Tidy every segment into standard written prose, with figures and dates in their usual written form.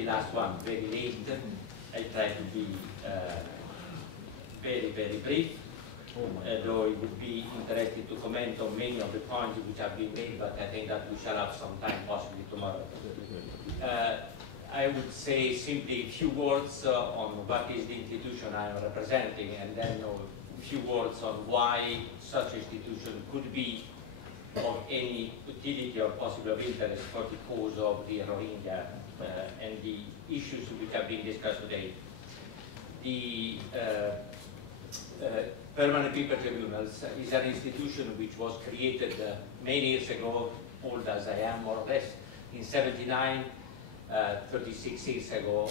the last one very late. I try to be very, very brief, though it would be interesting to comment on many of the points which have been made, but I think that we shall have some time, possibly tomorrow. I would say simply a few words on what is the institution I am representing, and then a few words on why such institution could be of any utility or possible of interest for the cause of the Rohingya and the issues which have been discussed today. The Permanent People Tribunals is an institution which was created many years ago, old as I am more or less, in '79, 36 years ago,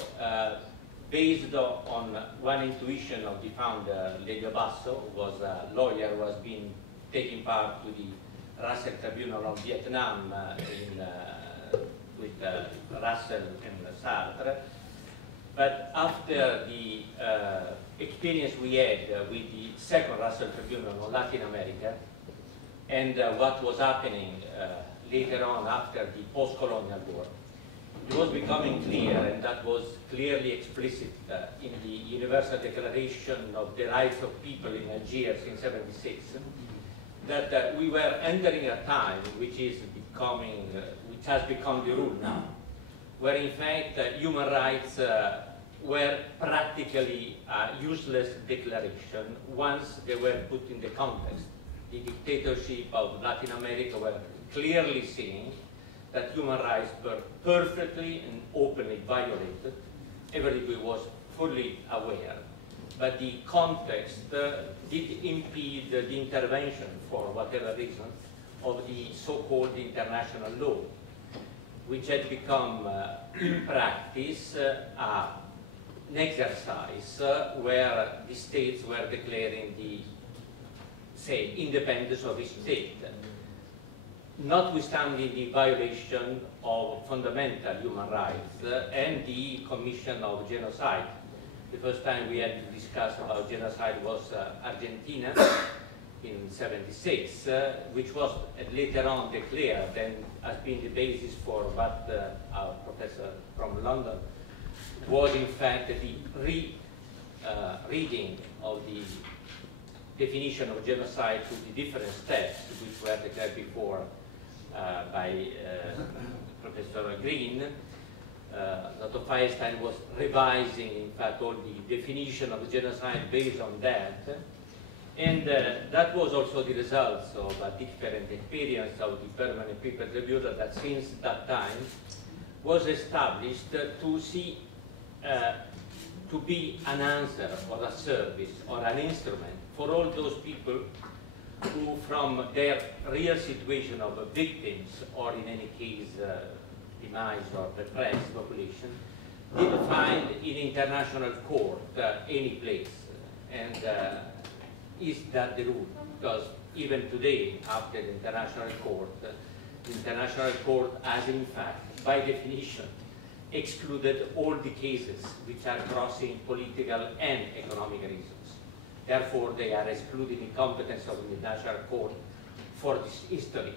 based on one intuition of the founder, Lelio Basso, who was a lawyer who has been taking part to the Russell Tribunal of Vietnam with Russell and Sartre. But after the experience we had with the second Russell Tribunal on Latin America and what was happening later on after the post-colonial war, it was becoming clear, and that was clearly explicit in the Universal Declaration of the Rights of People in Algiers in '76, that we were entering a time which has become the rule now, where in fact human rights were practically a useless declaration once they were put in the context. The dictatorship of Latin America were clearly seeing that human rights were perfectly and openly violated. Everybody was fully aware. But the context did impede the intervention, for whatever reason, of the so-called international law, which had become, in practice, an exercise where the states were declaring the, say, independence of each state, notwithstanding the violation of fundamental human rights and the commission of genocide. The first time we had to discuss about genocide was Argentina in '76, which was relatedly on declared and has been the basis for what our professor from London was in fact the reading of the definition of genocide to the different steps which were declared before by Professor Green. Dr. Feinstein was revising, in fact, all the definition of genocide based on that. And that was also the results of a different experience of the Permanent People Tribunal that since that time was established to see, to be an answer or a service or an instrument for all those people who, from their real situation of victims or in any case demise or repressed population, didn't find in international court any place. And is that the rule? Because even today, after the international court has in fact, by definition, excluded all the cases which are crossing political and economic reasons. Therefore, they are excluding the competence of the international court for this history,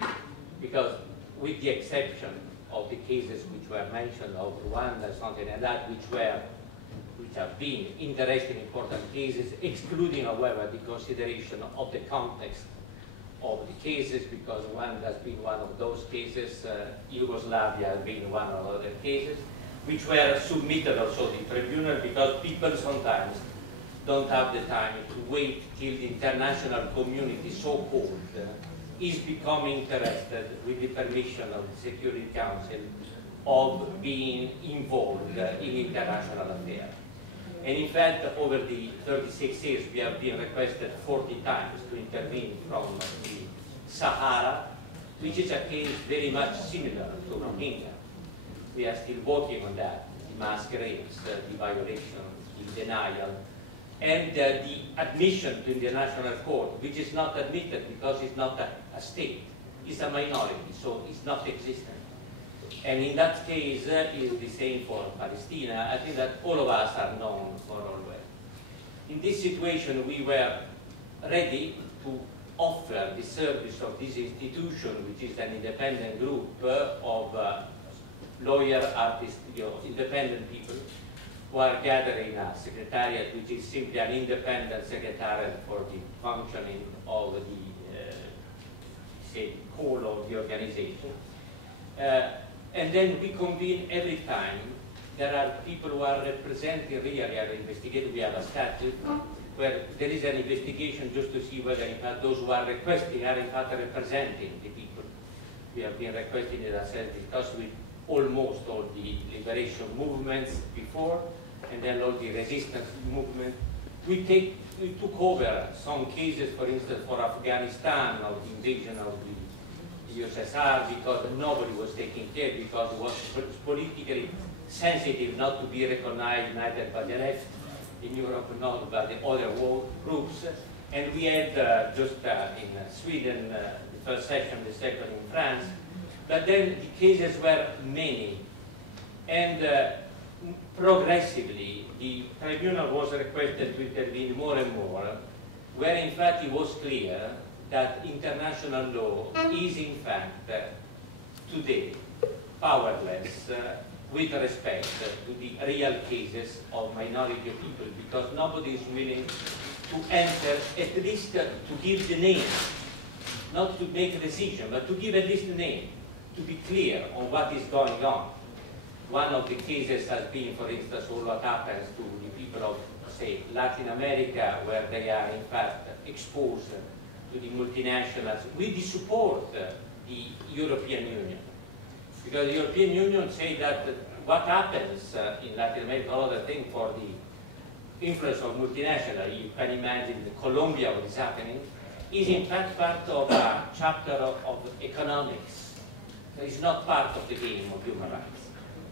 because with the exception of the cases which were mentioned of Rwanda, something like that, which have been interesting, important cases, excluding, however, the consideration of the context of the cases, because Rwanda has been one of those cases, Yugoslavia has been one of other cases, which were submitted also to the tribunal, because people sometimes don't have the time to wait till the international community, so-called, is becoming interested with the permission of the Security Council of being involved in international affairs. And in fact, over the 36 years, we have been requested 40 times to intervene from the Sahara, which is a case very much similar to Rohingya. We are still working on that, the mass graves, the violation, the denial, and the admission to the International Court, which is not admitted because it's not a state, it's a minority, so it's not existent. And in that case, is the same for Palestine. I think that all of us are known for all well. In this situation, we were ready to offer the service of this institution, which is an independent group of lawyer, artists, independent people who are gathering a secretariat, which is simply an independent secretariat for the functioning of the say, core of the organization. And then we convene every time. There are people who are representing really are investigating. We have a statute where there is an investigation just to see whether in fact those who are requesting are in fact representing the people. We have been requesting it ourselves because with almost all the liberation movements before, and then all the resistance movement. We took over some cases, for instance, for Afghanistan, of the invasion of the USSR, because nobody was taking care, because it was politically sensitive not to be recognized neither by the left in Europe nor by the other war groups. And we had just in Sweden, the first session, the second in France. But then the cases were many. And progressively, the tribunal was requested to intervene more and more, where in fact it was clear that international law is in fact today powerless with respect to the real cases of minority people, because nobody is willing to enter, at least to give the name, not to make a decision, but to give at least the name, to be clear on what is going on. One of the cases has been, for instance, all what happens to the people of, say, Latin America, where they are in fact exposed to the multinationals with the support the European Union. Because the European Union say that what happens in Latin America, other thing for the influence of multinationals, you can imagine Colombia, what is happening, is in fact part of a chapter of economics. So it's not part of the game of human rights.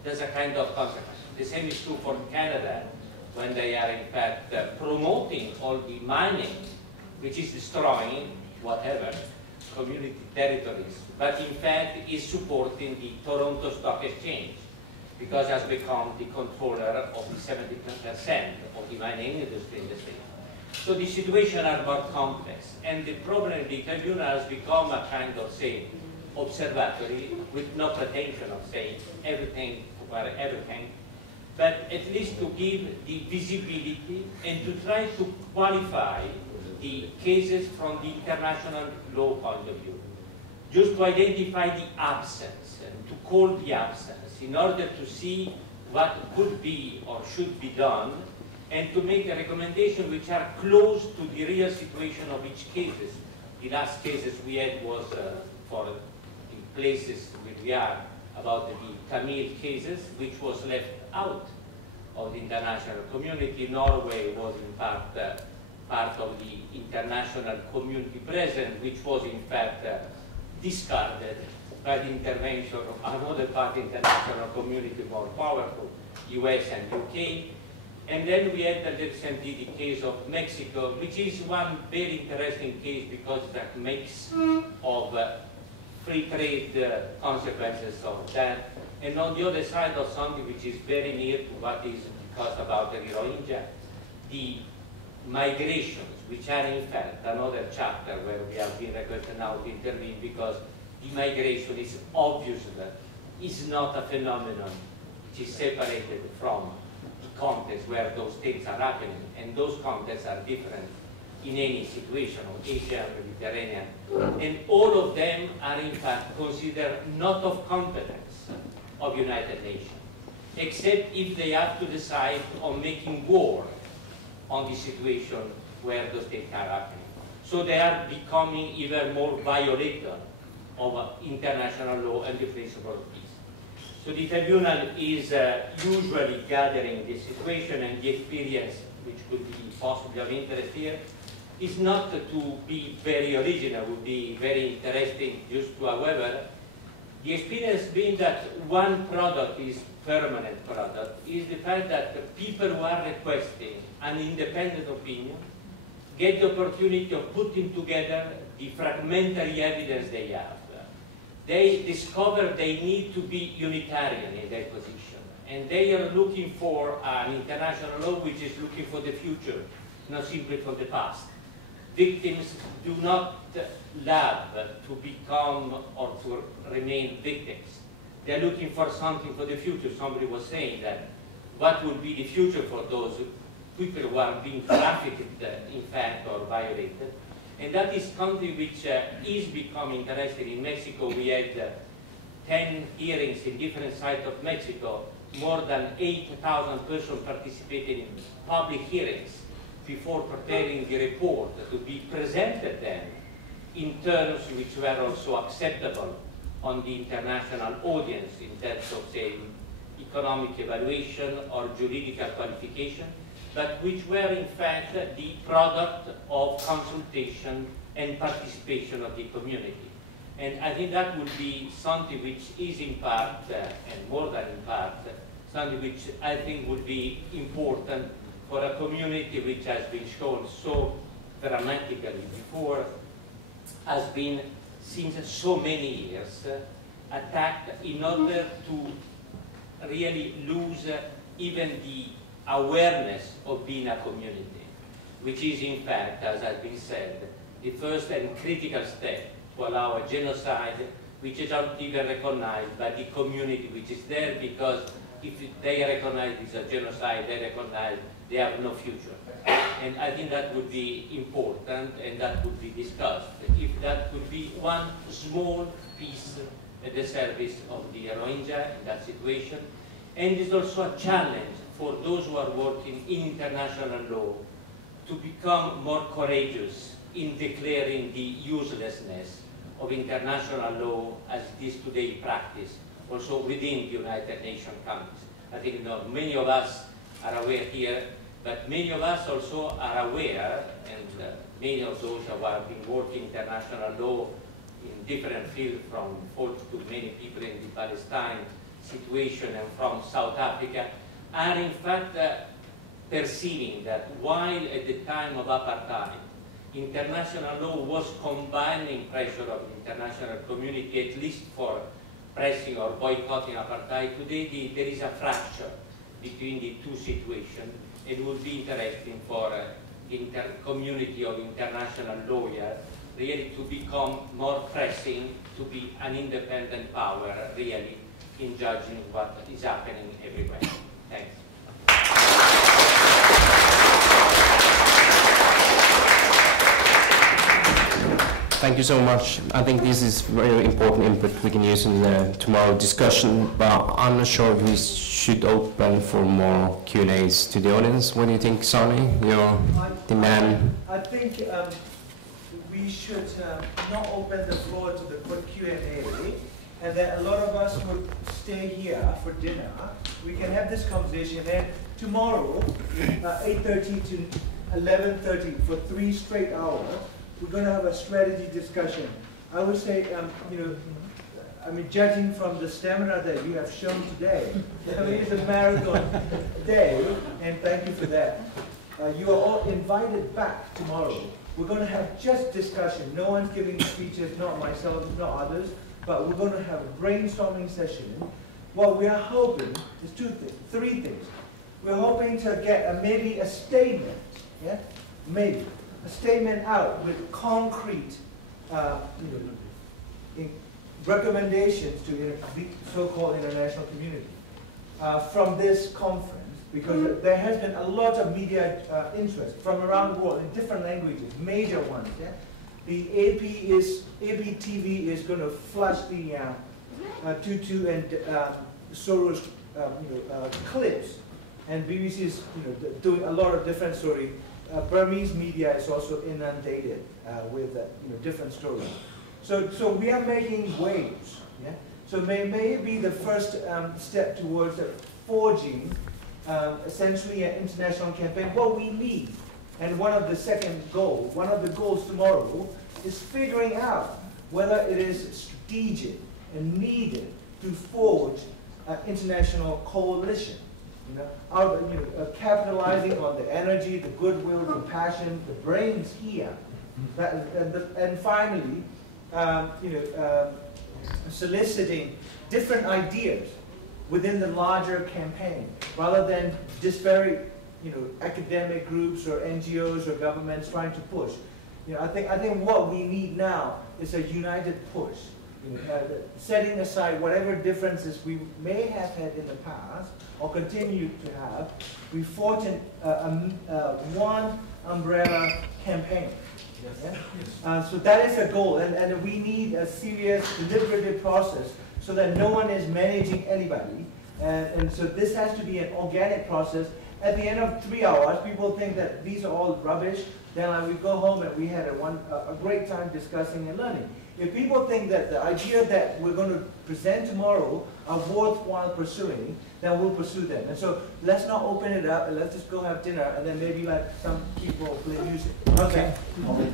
There's a kind of consequence. The same is true for Canada, when they are in fact promoting all the mining, which is destroying whatever community territories, but in fact is supporting the Toronto Stock Exchange, because it has become the controller of the 70% of the mining industry in the state. So the situation are more complex, and the problem in the tribunal has become a kind of, say, observatory with no pretension of saying everything for everything, but at least to give the visibility and to try to qualify the cases from the international law point of view. Just to identify the absence and to call the absence in order to see what could be or should be done, and to make a recommendation which are close to the real situation of each case. The last cases we had was for the places where we are, about the Tamil cases, which was left out of the international community. Norway was in part part of the international community present, which was in fact discarded by the intervention of another part of the international community more powerful, US and UK. And then we had recently the case of Mexico, which is one very interesting case because that makes of free trade consequences of that. And on the other side of something which is very near to what is discussed about the Rohingya, the migrations, which are in fact another chapter where we have been requested now to intervene, because the migration is obvious that is not a phenomenon which is separated from the context where those things are happening, and those contexts are different in any situation of Asia, Mediterranean, and all of them are in fact considered not of competence of United Nations, except if they have to decide on making war on the situation where those things are happening. So they are becoming even more violator of international law and the principle of peace. So the tribunal is usually gathering this situation, and the experience, which could be possibly of interest here, is not to be very original, would be very interesting just to, however, the experience being that one product is permanent product is the fact that the people who are requesting an independent opinion get the opportunity of putting together the fragmentary evidence they have. They discover they need to be Unitarian in their position, and they are looking for an international law which is looking for the future, not simply for the past. Victims do not love to become or to remain victims. they're looking for something for the future. Somebody was saying that what will be the future for those people who are being trafficked, in fact, or violated. And that is country which is becoming interested. In Mexico, we had 10 hearings in different sides of Mexico. More than 8,000 persons participated in public hearings before preparing the report to be presented then in terms which were also acceptable on the international audience in terms of, say, economic evaluation or juridical qualification, but which were in fact the product of consultation and participation of the community. And I think that would be something which is in part, and more than in part, something which I think would be important for a community which has been shown so dramatically before, has been since so many years attacked in order to really lose even the awareness of being a community, which is in fact, as has been said, the first and critical step to allow a genocide which is not even recognized by the community which is there, because if they recognize this as genocide, they recognize they have no future. And I think that would be important, and that would be discussed. If that could be one small piece at the service of the Rohingya in that situation. And it's also a challenge for those who are working in international law to become more courageous in declaring the uselessness of international law as it is today practiced, also within the United Nations countries. I think many of us are aware here, but many of us also are aware, and many of those who have been working international law in different fields, from to many people in the Palestine situation and from South Africa, are in fact perceiving that while at the time of apartheid, international law was combining pressure of the international community, at least for pressing or boycotting apartheid, today there is a fracture between the two situations. It would be interesting for the community of international lawyers really to become more pressing, to be an independent power really in judging what is happening everywhere. Thanks. Thank you so much. I think this is very important input we can use in tomorrow's discussion, but I'm not sure if we should open for more Q&As to the audience. What do you think, Sonny? Your demand? I think we should not open the floor to the Q&A, and that a lot of us would stay here for dinner. We can have this conversation, and tomorrow, 8:30 to 11:30 for 3 straight hours, we're going to have a strategy discussion. I would say, I mean, judging from the stamina that you have shown today, I mean, it's a marathon day, and thank you for that. You are all invited back tomorrow. We're going to have just discussion. No one's giving speeches, not myself, not others, but we're going to have a brainstorming session. What we are hoping is 3 things. We're hoping to get maybe a statement, yeah, maybe a statement out with concrete recommendations to the so-called international community from this conference, because there has been a lot of media interest from around the world in different languages, major ones. Yeah? The AP TV is going to flush the Tutu and Soros clips, and BBC is doing a lot of different stories. Burmese media is also inundated with different stories. So we are making waves. Yeah? So may be the first step towards forging essentially an international campaign. What we need, and one of the goals tomorrow is figuring out whether it is strategic and needed to forge an international coalition. Capitalizing on the energy, the goodwill, the passion, the brains here, and finally, soliciting different ideas within the larger campaign, rather than disparate, academic groups or NGOs or governments trying to push. I think what we need now is a united push setting aside whatever differences we may have had in the past or continue to have, we fought in one umbrella campaign. Yeah? So that is a goal, and we need a serious, deliberative process so that no one is managing anybody. And so this has to be an organic process. At the end of 3 hours, people think that these are all rubbish. Then we go home and we had a great time discussing and learning. If people think that the idea that we're going to present tomorrow are worthwhile pursuing, then we'll pursue them. And so let's not open it up and let's just go have dinner and then maybe like some people play music. Okay. Okay.